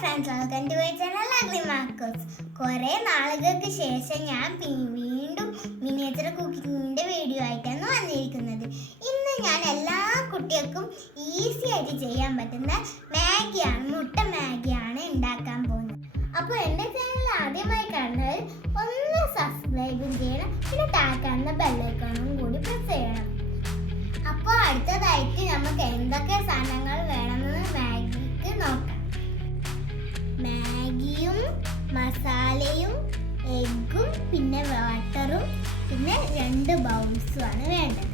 Friends welcome to channel അഗ്രിമാക്കോസ് കുറേ നാളുകൾക്ക് ശേഷം ഞാൻ വീണ്ടും മിനിയേച്ചർ കുക്കിങ്ങിന്റെ വീഡിയോ ആയിട്ടാണ് വന്നിരിക്കുന്നത്. ഇന്ന് ഞാൻ എല്ലാ കുട്ടികൾക്കും ഈസി ആയിട്ട് ചെയ്യാൻ പറ്റുന്ന മാഗിയാണ് മുട്ട മാഗിയാണ് ഉണ്ടാക്കാൻ പോകുന്നത്. അപ്പോൾ എന്റെ ചാനൽ ആദ്യമായി കാണുന്നവർ ഒന്ന് സബ്സ്ക്രൈബും ചെയ്യണം. പിന്നെ താഴെ ബെല്ലൈക്കണും കൂടി പ്രസ് ചെയ്യണം. അപ്പോൾ അടുത്തതായിട്ട് നമുക്ക് എന്തൊക്കെ സാധനങ്ങൾ മസാലയും എഗ്ഗും പിന്നെ വാട്ടറും പിന്നെ രണ്ട് ബൗൾസും ആണ് വേണ്ടത്.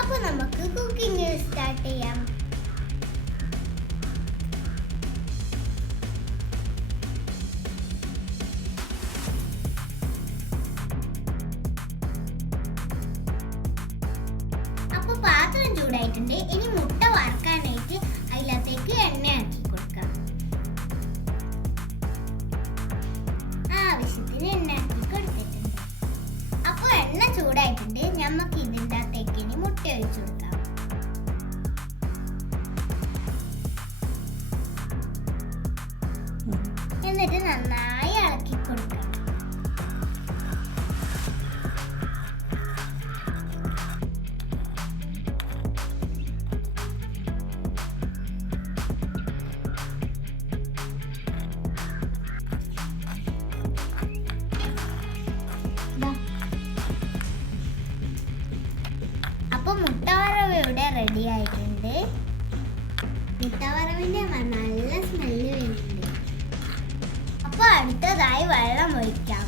അപ്പോൾ നമുക്ക് കുക്കിംഗ് സ്റ്റാർട്ട് ചെയ്യാം. അപ്പൊ പാത്രം ചൂടായിട്ടുണ്ട്. ഇനി മുട്ട എണ്ണ ആക്കി കൊടുക്കാം ആവശ്യത്തിന് എണ്ണ ആക്കി കൊടുത്തിട്ടുണ്ട് അപ്പോൾ എണ്ണ ചൂടായിട്ടുണ്ട് നമുക്ക് ഇതിന്റെ അകത്തേക്ക് ഇനി മുട്ട ഒഴിച്ചു കൊടുക്കാം എന്നിട്ട് നന്നായി ഇവിടെ മുട്ടവറവിന്റെ നല്ല സ്മെല്ല് വരുന്നുണ്ട്. അപ്പോൾ അടുത്തതായി വെള്ളം ഒഴിക്കാം.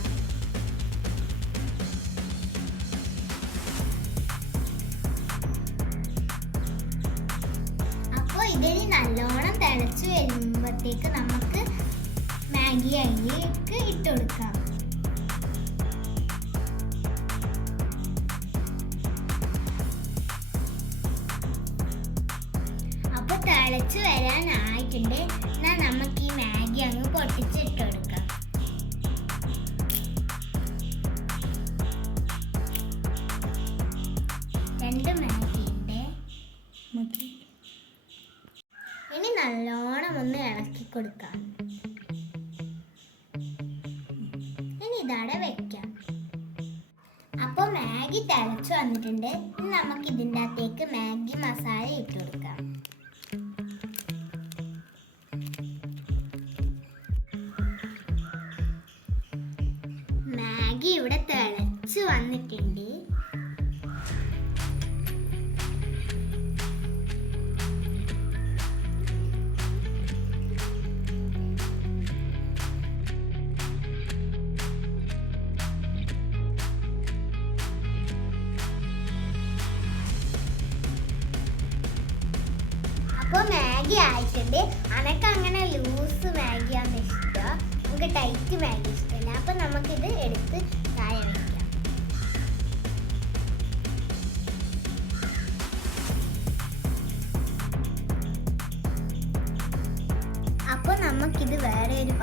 അപ്പോൾ ഇതിന് നല്ലോണം തിളച്ച് വരുമ്പോഴത്തേക്ക് നമുക്ക് മാഗി അതിലേക്ക് ഇട്ട് കൊടുക്കാം. തിളച്ച് വരാനായിട്ടുണ്ട് എന്നാൽ നമുക്ക് ഈ മാഗി അങ്ങ് പൊട്ടിച്ചിട്ട് കൊടുക്കാം രണ്ട് മാഗിന്റെ ഇനി നല്ലോണം ഒന്ന് ഇളക്കി കൊടുക്കാം. ഇനി ഇതവിടെ വെക്കാം. അപ്പോൾ മാഗി തിളച്ചു വന്നിട്ടുണ്ട്. ഇനി നമുക്ക് ഇതിന്റെ മാഗി ഇവിടെ തിളച്ച് വന്നിട്ടുണ്ട്. അപ്പോൾ മാഗി ആയിട്ടുണ്ട്. അനക്ക് അങ്ങനെ ലൂസ് മാഗിയാന്ന് ഇഷ്ടം. നമുക്ക് ടൈറ്റ് മാഗി ഇഷ്ടമല്ല. അപ്പം നമുക്കിത് എടുത്ത് താഴെ വയ്ക്കാം അപ്പോൾ നമുക്കിത് വേറെ ഒരു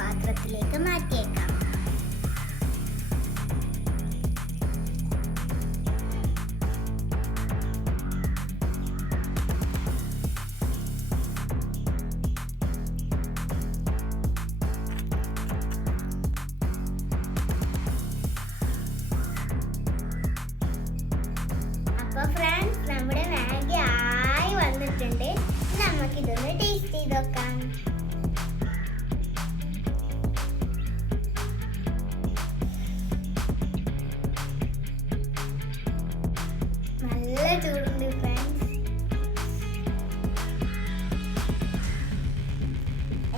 അപ്പോൾ ഫ്രണ്ട്സ് നമ്മുടെ മാഗി ആയി വന്നിട്ടുണ്ട്. നമുക്ക് നമുക്കിതൊന്ന് ടേസ്റ്റ് ചെയ്ത് നോക്കാം. നല്ല ചൂടുണ്ട് ഫ്രണ്ട്സ്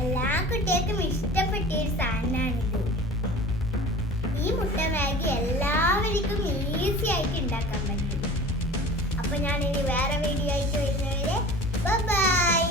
എല്ലാ കുട്ടികൾക്കും ഇഷ്ടപ്പെട്ട ഒരു സാധനമാണിത്. ഈ മുട്ട മാഗി എല്ലാവർക്കും ഈസി ആയിട്ട് ഉണ്ടാക്കാൻ പറ്റും. അപ്പോൾ ഞാൻ ഇനി വേറെ വീഡിയോ ആയിട്ട് വരുന്നവരെ ബൈ